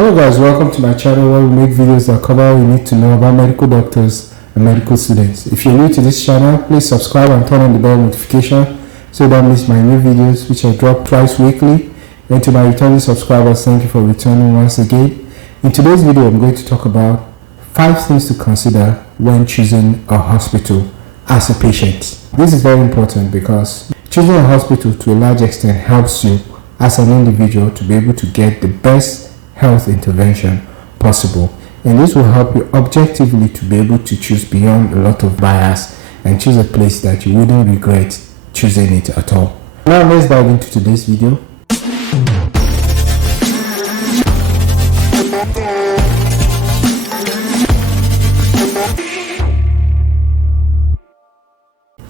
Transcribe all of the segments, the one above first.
Hello guys, welcome to my channel where we make videos that cover what you need to know about medical doctors and medical students. If you're new to this channel, please subscribe and turn on the bell notification so you don't miss my new videos which I drop twice weekly. And to my returning subscribers, thank you for returning once again. In today's video, I'm going to talk about 5 things to consider when choosing a hospital as a patient. This is very important because choosing a hospital to a large extent helps you as an individual to be able to get the best health intervention possible, and this will help you objectively to be able to choose beyond a lot of bias and choose a place that you wouldn't regret choosing it at all. Now let's dive into today's video.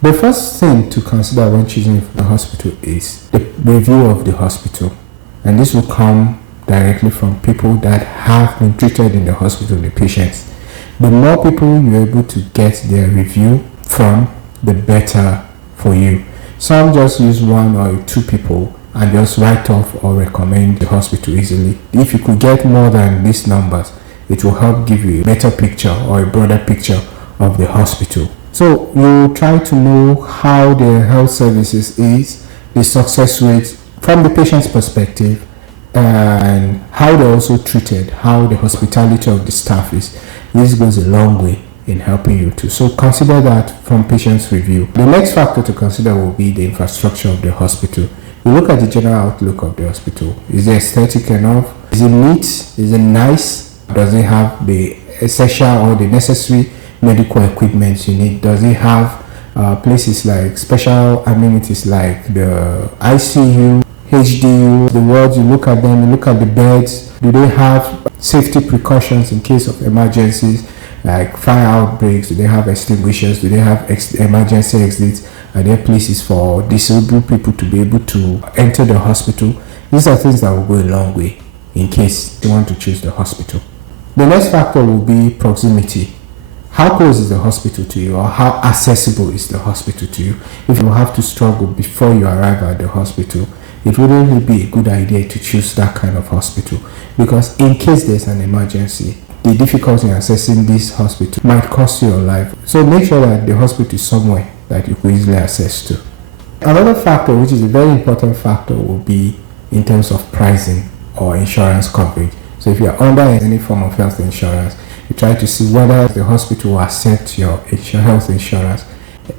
The first thing to consider when choosing a hospital is the review of the hospital, and this will come directly from people that have been treated in the hospital, the patients. The more people you're able to get their review from, the better for you. Some just use 1 or 2 people and just write off or recommend the hospital easily. If you could get more than these numbers, it will help give you a better picture or a broader picture of the hospital. So you try to know how their health services is, the success rate from the patient's perspective, and how they're also treated, how the hospitality of the staff is. This goes a long way in helping you too. So consider that from patient's review. The next factor to consider will be the infrastructure of the hospital. You look at the general outlook of the hospital. Is it aesthetic enough? Is it neat? Is it nice? Does it have the essential or the necessary medical equipment you need? Does it have places like special amenities like the ICU, HDU, the wards? You look at them, you look at the beds. Do they have safety precautions in case of emergencies like fire outbreaks? Do they have extinguishers? Do they have emergency exits? Are there places for disabled people to be able to enter the hospital? These are things that will go a long way in case you want to choose the hospital. The next factor will be proximity. How close is the hospital to you, or how accessible is the hospital to you? If you have to struggle before you arrive at the hospital, it wouldn't really be a good idea to choose that kind of hospital, because in case there's an emergency, the difficulty in accessing this hospital might cost you your life. So make sure that the hospital is somewhere that you could easily access to. Another factor, which is a very important factor, will be in terms of pricing or insurance coverage. So if you're under any form of health insurance, you try to see whether the hospital will accept your health insurance.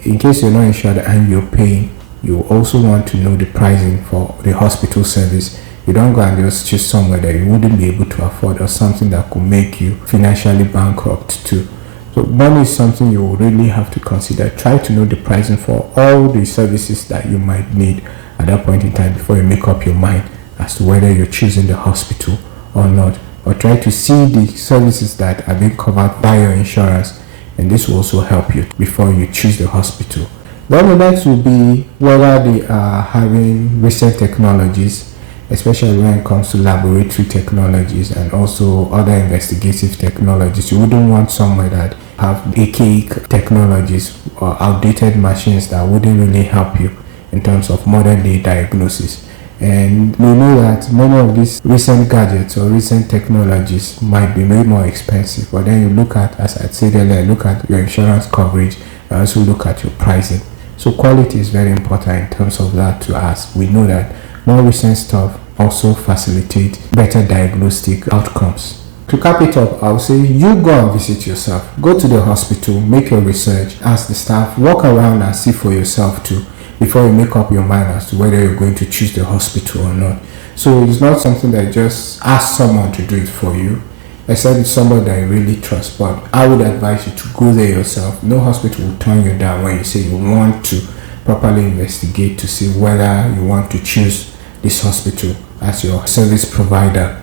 In case you're not insured and you're paying, you also want to know the pricing for the hospital service. You don't go and just choose somewhere that you wouldn't be able to afford, or something that could make you financially bankrupt too. So money is something you will really have to consider. Try to know the pricing for all the services that you might need at that point in time before you make up your mind as to whether you're choosing the hospital or not. Or try to see the services that are being covered by your insurance, and this will also help you before you choose the hospital. Then the next will be whether they are having recent technologies, especially when it comes to laboratory technologies and also other investigative technologies. You wouldn't want somewhere that have archaic technologies or outdated machines that wouldn't really help you in terms of modern day diagnosis. And we know that many of these recent gadgets or recent technologies might be made more expensive, but then you look at, as I said earlier, look at your insurance coverage and also look at your pricing. So quality is very important in terms of that to us. We know that more recent stuff also facilitate better diagnostic outcomes. To cap it up, I'll say you go and visit yourself. Go to the hospital, make your research, ask the staff, walk around and see for yourself too, before you make up your mind as to whether you're going to choose the hospital or not. So it's not something that just ask someone to do it for you, except it's someone that you really trust. But I would advise you to go there yourself. No hospital will turn you down when you say you want to properly investigate to see whether you want to choose this hospital as your service provider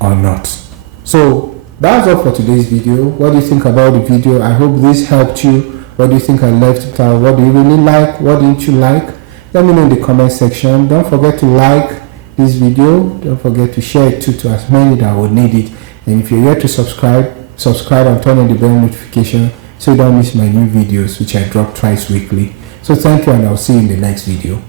or not. So that's all for today's video. What do you think about the video? I hope this helped you. What do you think I left it out? What do you really like? What didn't you like? Let me know in the comment section. Don't forget to like this video. Don't forget to share it too to as many that will need it. And if you're yet to subscribe and turn on the bell notification so you don't miss my new videos, which I drop twice weekly. So thank you, and I'll see you in the next video.